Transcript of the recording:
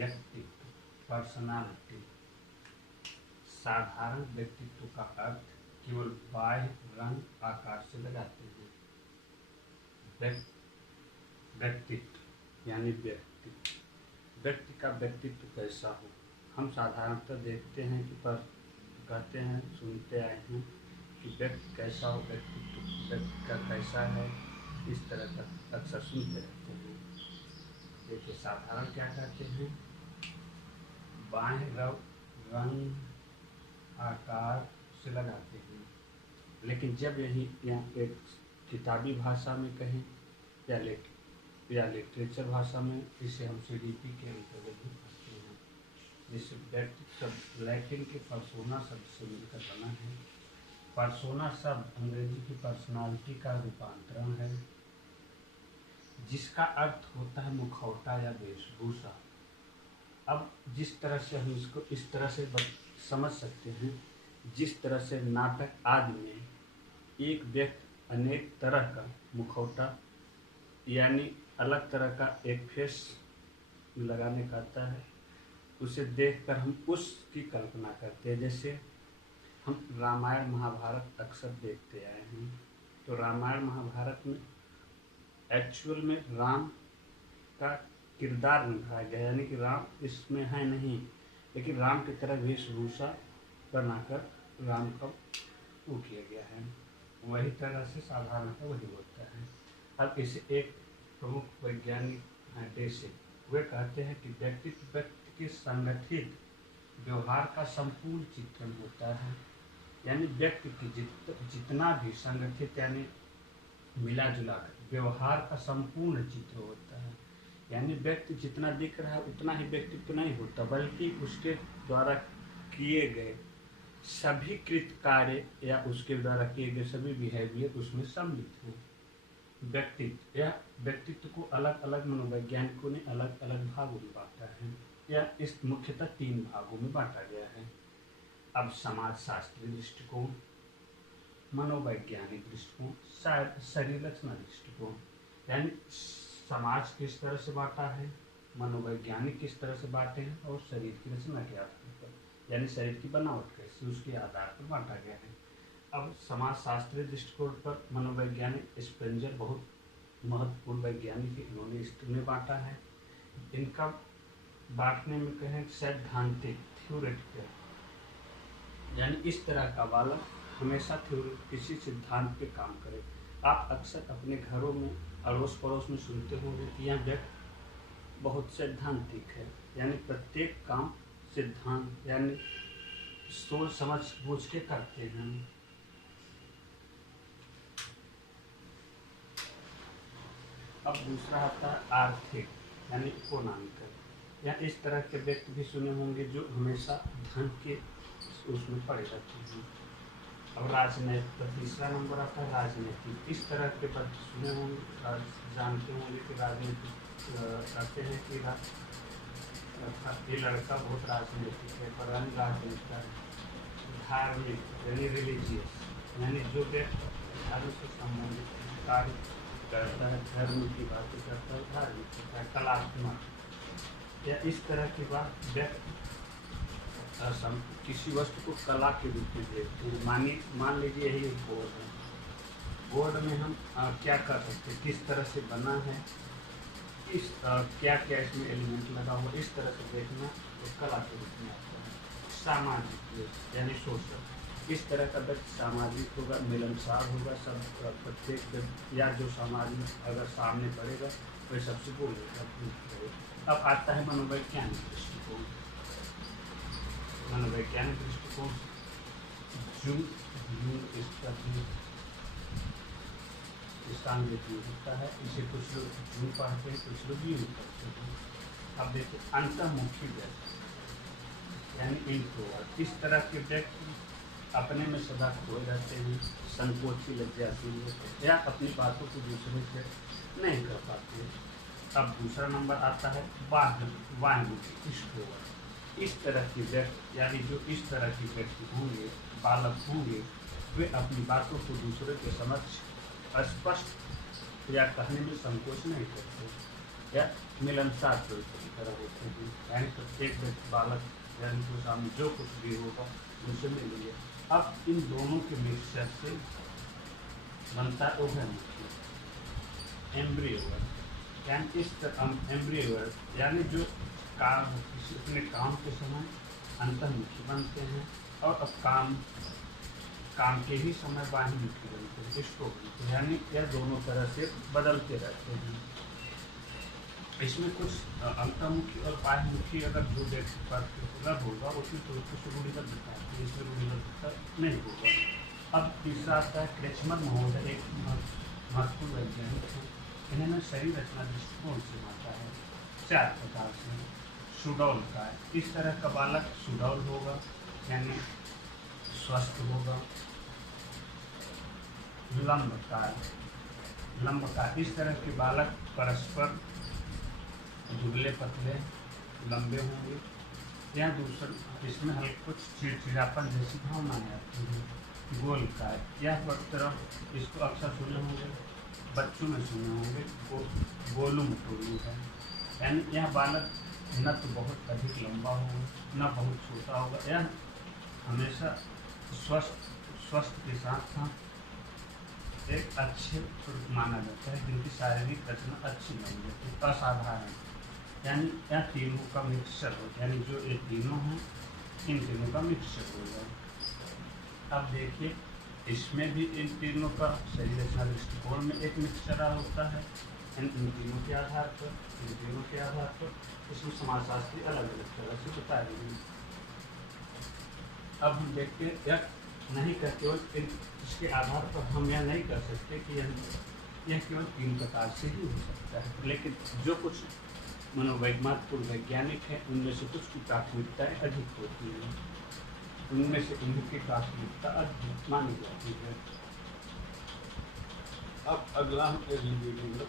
व्यक्तित्व, पर्सनालिटी। साधारण व्यक्तित्व का अर्थ केवल बाह्य रंग आकार से लगाते हैं। व्यक्तित्व यानी व्यक्ति का व्यक्तित्व कैसा हो। हम साधारणतः देखते हैं कि पर कहते हैं, सुनते आए हैं कि व्यक्ति कैसा हो, व्यक्ति का कैसा है, इस तरह का अक्सर सुनते रहते हैं। देखिए साधारण क्या कहते हैं, बाह्य रंग आकार से लगाते हैं। लेकिन जब यहाँ एक किताबी भाषा में कहें या लिटरेचर भाषा में, इसे हम सीडीपी के अंतर्गत भी पढ़ते हैं। जिससे व्यक्तित्व लैटिन के पर्सोना शब्द से मिलकर बना है। पर्सोना शब्द अंग्रेजी की पर्सनालिटी का रूपांतरण है, जिसका अर्थ होता है मुखौटा या वेशभूषा। अब जिस तरह से हम इसको इस तरह से समझ सकते हैं, जिस तरह से नाटक आदि में एक व्यक्ति अनेक तरह का मुखौटा यानी अलग तरह का एक फेस लगाने का आता है, उसे देखकर हम उसकी कल्पना करते हैं। जैसे हम रामायण महाभारत अक्सर देखते आए हैं, तो रामायण महाभारत में एक्चुअल में राम का किरदार निभाया गया, यानी कि राम इसमें है नहीं, लेकिन राम की तरह वेशभूषा बनाकर राम का वो किया गया है। वही तरह से साधारणतः वही होता है। अब इसे एक प्रमुख वैज्ञानिक हैं डेसे, वे कहते हैं कि व्यक्तित्व व्यक्ति के संगठित व्यवहार का संपूर्ण चित्रण होता है। यानी व्यक्ति की जितना भी संगठित यानी मिला जुला कर व्यवहार का संपूर्ण चित्र होता है। यानी व्यक्ति जितना दिख रहा है उतना ही व्यक्तित्व नहीं होता, बल्कि उसके द्वारा किए गए सभी कृत कार्य या उसके द्वारा किए गए सभी बिहेवियर उसमें सम्मिलित हैं। व्यक्तित्व को अलग अलग मनोवैज्ञानिकों ने अलग अलग भागों में बांटा है, या इस मुख्यतः 3 भागों में बांटा गया है। अब समाज शास्त्रीय दृष्टिकोण, मनोवैज्ञानिक दृष्टिकोण, शरीर रचना दृष्टिकोण। यानी समाज किस तरह से बांटा है, मनोवैज्ञानिक किस तरह से बांटे हैं, और शरीर की रचना के आधार पर यानी शरीर की बनावट कैसी, उसके आधार पर बांटा गया है। अब समाज शास्त्रीय दृष्टिकोण पर मनोवैज्ञानिक स्पेंजर बहुत महत्वपूर्ण वैज्ञानिक है, इन्होंने बांटा है। इनका बांटने में कहें सैद्धांतिक थ्योरेटिकल, यानी इस तरह का बालक हमेशा किसी सिद्धांत पे काम करे। आप अक्सर अपने घरों में अड़ोस पड़ोस में सुनते होंगे कि यह व्यक्ति बहुत सैद्धांतिक है, यानी प्रत्येक काम सिद्धांत यानी सोच समझ बूझ के करते हैं। अब दूसरा आता है आर्थिक यानी इकोनॉमिकल, या इस तरह के व्यक्ति भी सुने होंगे जो हमेशा धन के उसमें पड़े रहते हैं। अब राजनीतिक, तीसरा नंबर आता है राजनीतिक। इस तरह के पद सुने होंगे, जानते होंगे कि राजनीतिक कहते हैं कि ये लड़का बहुत राजनीतिक है, प्रधान राजनीतिक है। धार्मिक यानी रिलीजियस, यानी जो व्यक्ति धर्म से संबंधित कार्य करता है, धर्म की बातें करता है, धार्मिक होता है। कलात्मक, या इस तरह की बात व्यक्ति किसी वस्तु को कला के रूप में देखते हैं। मान लीजिए यही एक बोर्ड है, बोर्ड में हम क्या कर सकते हैं, किस तरह से बना है, क्या क्या इसमें एलिमेंट लगा हुआ, इस तरह से देखना तो कला के रूप में आता है। सामाजिक यानी सोशल, इस तरह का व्यक्ति सामाजिक होगा, मिलनसार होगा, सब प्रत्येक या जो सामाजिक अगर सामने पड़ेगा वह सबसे बोलेगा। अब आता है मनोवैज्ञानिक दृष्टिकोण। मनोवैज्ञानिक दृष्टिकोण इसका अंग्रेजी होता है, इसे कुछ लोग जून पढ़ते हैं, कुछ लोग यूं पढ़ते हैं। अब देखिए अंतर्मुखी व्यक्ति यानी इंट्रोवर्ट, इस तरह के व्यक्ति अपने में सदा खोए रहते हैं, संकोची लज्जाशील होते हैं, या अपनी बातों को दूसरे से नहीं कर पाते। अब दूसरा नंबर आता है बाह्यमुखी एक्सट्रोवर्ट। इस तरह के व्यक्ति यानी जो इस तरह के व्यक्ति होंगे, बालक होंगे, वे अपनी बातों को दूसरे के समक्ष स्पष्ट या कहने में संकोच नहीं करते। या मिलनसार चरित्र की तरह होते हैं, यानी प्रत्येक व्यक्ति बालक यानी तो सामने जो कुछ भी होगा उनसे मिलेंगे। अब इन दोनों के मिक्सचर से बनता है उभयमुखी एम्ब्रियो, यानी इस तरह एम्ब्रियो यानी जो काम किसी अपने काम के समय अंतर्मुखी बनते हैं और अब काम के ही समय बाह्यमुखी बनते हैं, इसको बनते हैं, यानी यह दोनों तरह से बदलते रहते हैं। इसमें कुछ अंतर्मुखी और बाह्यमुखी अगर जो व्यक्ति पर्टिकुलर होगा उसमें तो उसको रूढ़िगत दिखाते हैं, इसमें रूढ़िगत नहीं होगा। अब तीसरा आता है क्रेचमर महोदय, एक महत्वपूर्ण वैज्ञानिक है। इन्होंने शरीर रचना दृष्टिकोण से मानता है 4 प्रकार से। सुडौल का है, इस तरह का बालक सुडौल होगा यानी स्वस्थ होगा। लंबकार इस तरह के बालक परस्पर दुबले पतले लंबे होंगे। या दूसरा इसमें हल्का कुछ चिड़चिड़ापन जैसी भावनाएं आती हैं। गोलकार यह तरफ इसको अक्सर सुने होंगे, बच्चों में सुने होंगे, गोलू मटोलू है, यानी यह बालक न तो बहुत अधिक लंबा होगा न बहुत छोटा होगा। यह हमेशा स्वस्थ के साथ साथ एक अच्छे माना जाता है, जिनकी शारीरिक रचना अच्छी नहीं होती, असाधारण, यानी यह तीनों का मिक्सचर हो, यानी जो ये तीनों हैं इन तीनों का मिक्सचर होगा। अब देखिए इसमें भी इन तीनों का शरीर रचना दृष्टिकोण में एक मिक्सचर होता है, इन तीनों के आधार पर इसमें समाजशास्त्री अलग अलग तरह से बता देंगे। अब हम देखते हैं यह नहीं कर केवल इसके आधार पर हम यह नहीं कर सकते कि यह केवल 3 प्रकार से ही हो सकता है, लेकिन जो कुछ मनोवैज्ञानिक वैज्ञानिक हैं उनमें से कुछ की प्राथमिकताएँ अधिक होती हैं, उनमें से इनकी प्राथमिकता अधिक मानी जाती है। अब अगला हम वीडियो